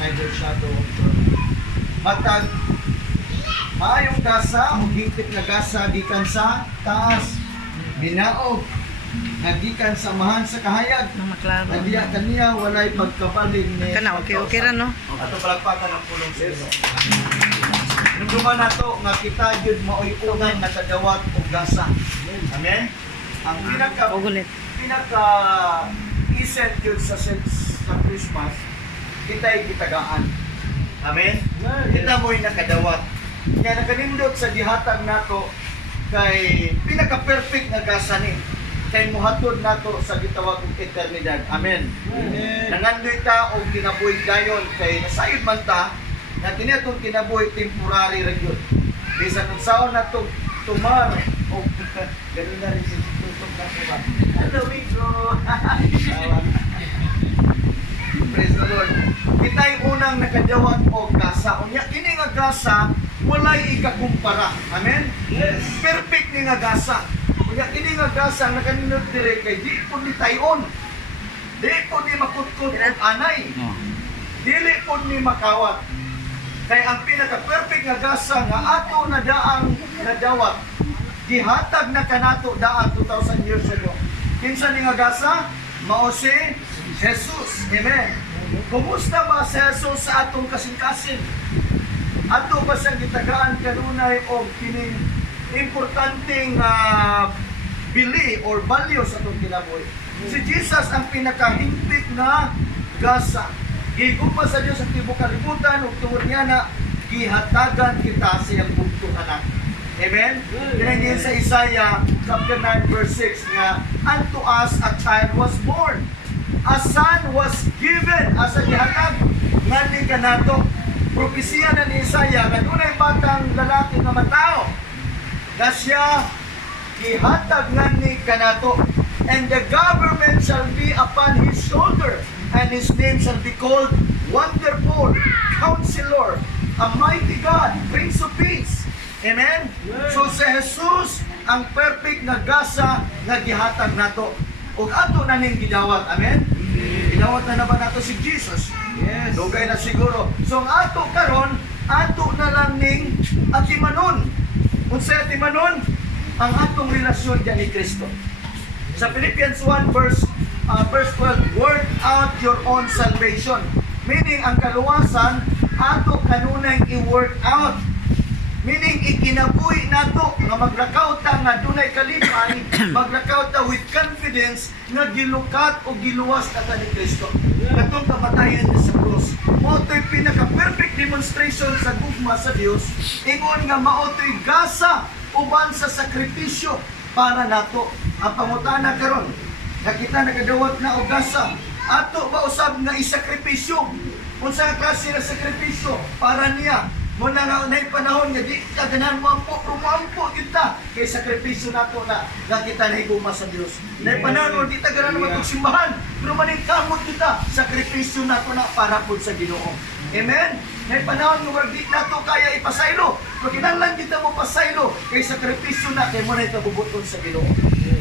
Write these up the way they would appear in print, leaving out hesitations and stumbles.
neither shadow of turning. Matag maayong gasa o higpit nga gasa gikan sa taas, minaog nagikan sa mahan sa kahayag. Nadiya kaniya walay pagkabalin ni Kana okay ra no. ato palagpakan ang pulong sa Dios. Nungduman nato nga kita jud maoy unay nakadawat og gasa. Amen. Ang pinaka isent jud sa Christmas kita'y kitagaan. Amen. Kita mo'y nakadawat. Kaya nakanindot sa gihatag nato kay pinaka-perfect nga gasa ni kay muhatod nato sa gitawag og eternidad. Amen. Nangandoy ta og kinabuhi dayon kay nasayod man ta na kini atong kinabuhi temporary ra gyud. Bisan unsaon nato tumar og ganun na rin si tutok na ba. Hello, Miko. Praise the Lord. Kita'y unang nakadawat og gasa. Unya kini nga gasa walay ikakumpara. Amen. Yes. Perfect ni nga gasa. Unya kini nga gasa nakaninod dire kay di pud ni tayon. Di pud ni makutkot og anay. Dili pud ni makawat. Kay ang pinaka-perfect nga gasa nga ato na daang nadawat gihatag na kanato daan 2,000 years ago. Kinsa ni nga gasa? Mao si Jesus. Amen. Kumusta ba si Jesus sa atong kasing-kasing? Ato ba siyang gitagaan kanunay o kining importanteng bili or value sa atong kinabuhi? Si Jesus ang pinakahimpit na gasa. Gigugma sa Diyos ang tibok kalibutan ug tungod niya na gihatagan kita sa iyang bugtuhanan. Amen? Pinangin sa Isaiah chapter 9 verse 6 nga, unto us a child was born, a son was given, asa gihatag ngani kanato. Propesiya na ni Isaiah nga dunay batang lalaki nga matao na siya gihatag ngani kanato, and the government shall be upon his shoulder, and his name shall be called Wonderful, Counselor, a Mighty God, Prince of Peace. Amen? So si Jesus ang perfect na gasa nga gihatag nato ug ato na ning gidawat. Amen? Gidawat na ba nato si Jesus? Yes. Dugay na siguro. So ang ato karon, ato na lang ning atimanon. Unsa atimanon? Ang atong relasyon diyan ni Kristo. Sa Philippians 1 verse 12, work out your own salvation. Meaning ang kaluwasan ato kanunay i-work out. Meaning ikinabuhi nato nga maglakaw ta nga dunay kalipay, maglakaw ta with confidence nga gilukat o giluwas ta ni Kristo. Katong kamatayan niya sa cross. Mao to'y pinaka-perfect demonstration sa gugma sa Dios. Ingon nga mao to'y gasa uban sa sakripisyo para nato. Ang pangutana karon, nakita nakadawat na og gasa. Ato ba usab nga isakripisyo? Unsa nga klase nga sakripisyo para niya? Muna nga na panahon nga di ka ganahan mo kita kay sakripisyo nato na kita na higuma sa Dios. Na panahon di ta ganahan magsimbahan, pero maning kamot kita sakripisyo nato na para pud sa Ginoo. Amen. Na panahon nga di nato kaya ipasaylo, pero kinahanglan kita mo pasaylo kay sakripisyo na kay mo na ikabubuton sa Ginoo.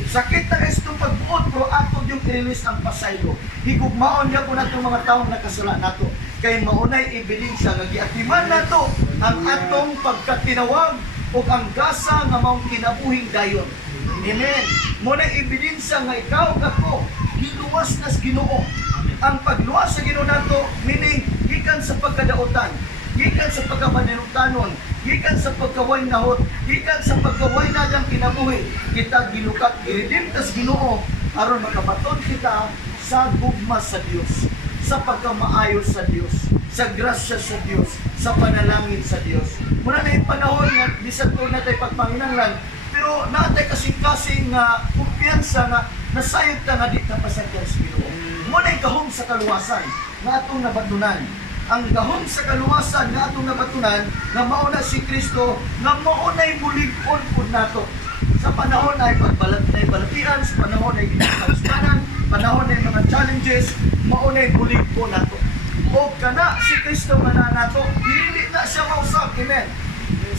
Sakit na itong pagbuot, pero ato yung i-release ang pasaylo. Higugmaon niya po na itong mga taong nakasala nato. Kay maunay ebidensya nga giatiman nato ang atong pagkatinawag o ang gasa nga maong kinabuhing dayon. Amen. Muna ebidensya nga ikaw ako giluwas na sa Ginoo. Ang pagluwas sa Ginoo nato meaning gikan sa pagkadaotan, gikan sa pagkamanirutanon, gikan sa pagkaway nahot, gikan sa pagkaway na kinabuhi, kita gilukat giredeem tas Ginoo aron makabaton kita sa gugma sa Dios, sa pagkamaayo sa Dios, sa grasya sa Dios, sa panalangin sa Dios. Muna na yung panahon nga bisan to natay pagpanginanglan, pero natay kasing-kasing nga kumpiyansa nga nasayod ta nga di ka pasagyan sa Ginoo. Muna yung gahom sa kaluwasan nga atong nabatunan. Ang gahom sa kaluwasan nga atong nabatunan nga mauna si Kristo nga maunay mulig-on pud nato. Sa panahon ay balatian, sa panahon ay ginagpastanan, panahon ay mga challenges, maunay mulig po nato. O kana si Kristo nga na nato, dili na siya mausap. Amen.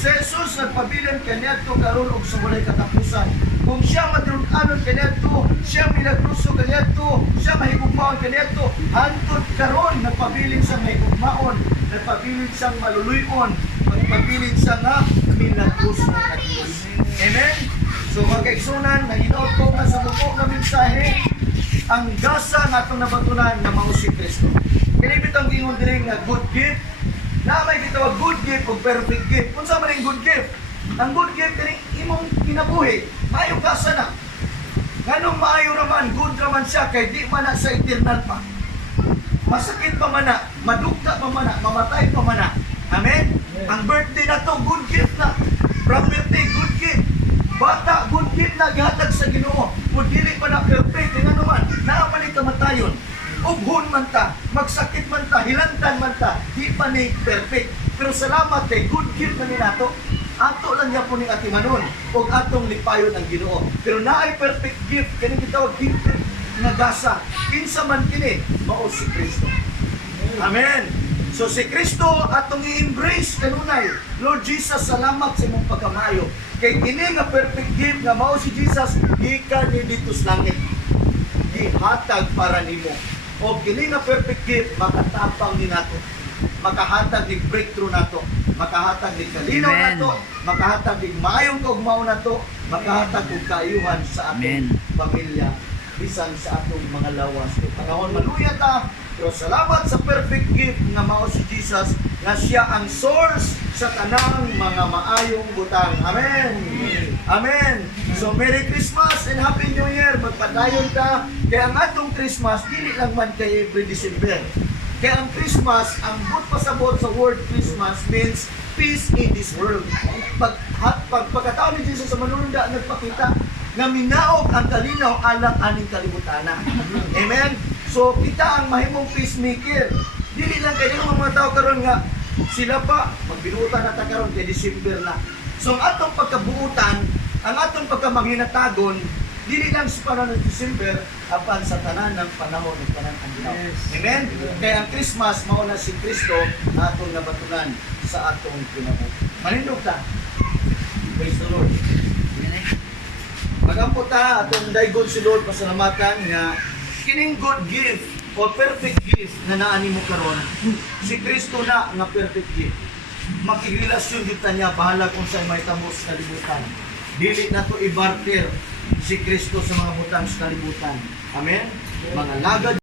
Si Jesus nagpabilin kaniya to karon og sa walay katapusan. Kung siya madrug-anon kanyato, siya milagruso kanyato, siya mahigugmaon kanyato, hantod karon nagpabilin sa mahigugmaon, nagpabilin siyang maluluyon, nagpabilin siya nga milagruso na Diyos. Amen? So mga kaigsunan, naginaot ko nga sa buko na mensahe, ang gasa nga itong nabatunan na mao si Kristo. Kinibit ang gingon din nga good gift, na may gitawag good gift o perfect gift. Kung saan man yung good gift? Ang good gift kaning imong kinabuhi, maayo gasa na. Ganong maayo raman, good raman siya, kay di man na sa eternal pa. Masakit pa man na, madugta pa man na, mamatay pa man na. Amen? Ang birthday na to, good gift na. Property, good gift. Bata, good gift na, gihatag sa Ginoo. Kung dili pa na perfect, nga naman, naaman kamatayon. Ughon man ta, magsakit man ta, hilantan man ta, di pa ni perfect. Pero salamat kay good gift na ni nato. Ato lang niya po ni Atimanon, o atong lipayon ang Ginoo. Pero naay perfect gift, kani gitawag gift nga gasa. Kinsa man kini, mao si Kristo. Amen. So si Kristo atong i-embrace kanunay. Lord Jesus, salamat sa imong pagkamayo. Kay kini nga perfect gift nga mao si Jesus, gikan ni dito sa langit. Gihatag para nimo. O kini nga perfect gift makatapang ni nato. Makahatag ni breakthrough nato, makahatag ni kalinaw nato, makahatag ni maayong kaugmaon nato, makahatag og kaayuhan sa atong pamilya, bisan sa atong mga lawas. Panahon maluya ta, pero salamat sa perfect gift nga mao si Jesus, nga siya ang source sa tanang mga maayong butang. Amen. Amen. So Merry Christmas and Happy New Year. Magpadayon ta, kaya ang atong Christmas dili lang man kay every December. Kaya ang Christmas, ang pasabot sa word Christmas means peace in this world. Pagkataon ni Jesus sa manununda, nagpakita nga minaog ang kalinaw alang aning kalibutana. Amen? So kita ang mahimong peacemaker. Dili lang kayo mga tao karon nga sila pa, magbinuutan na ta karon kay December na. So ang atong pagkabuutan, ang atong pagkamanghinatagon, dili lang sa panahon ng December, apan sa tanan ng panahon ng tanan ang ginaw. Amen? Kaya ang Christmas, mauna si Kristo na atong nabatunan sa atong kinabuhi. Manindog ta. Praise the Lord. Magampo ta atong daygon si Lord pasalamatan nga kining good gift o perfect gift na naani mo karon. Si Kristo na nga perfect gift. Makirelasyon kita niya bahala kung saan may tamos kalibutan. Dili na to i-barter si Kristo sa mga butang sa kalibutan. Amen? Mga lagad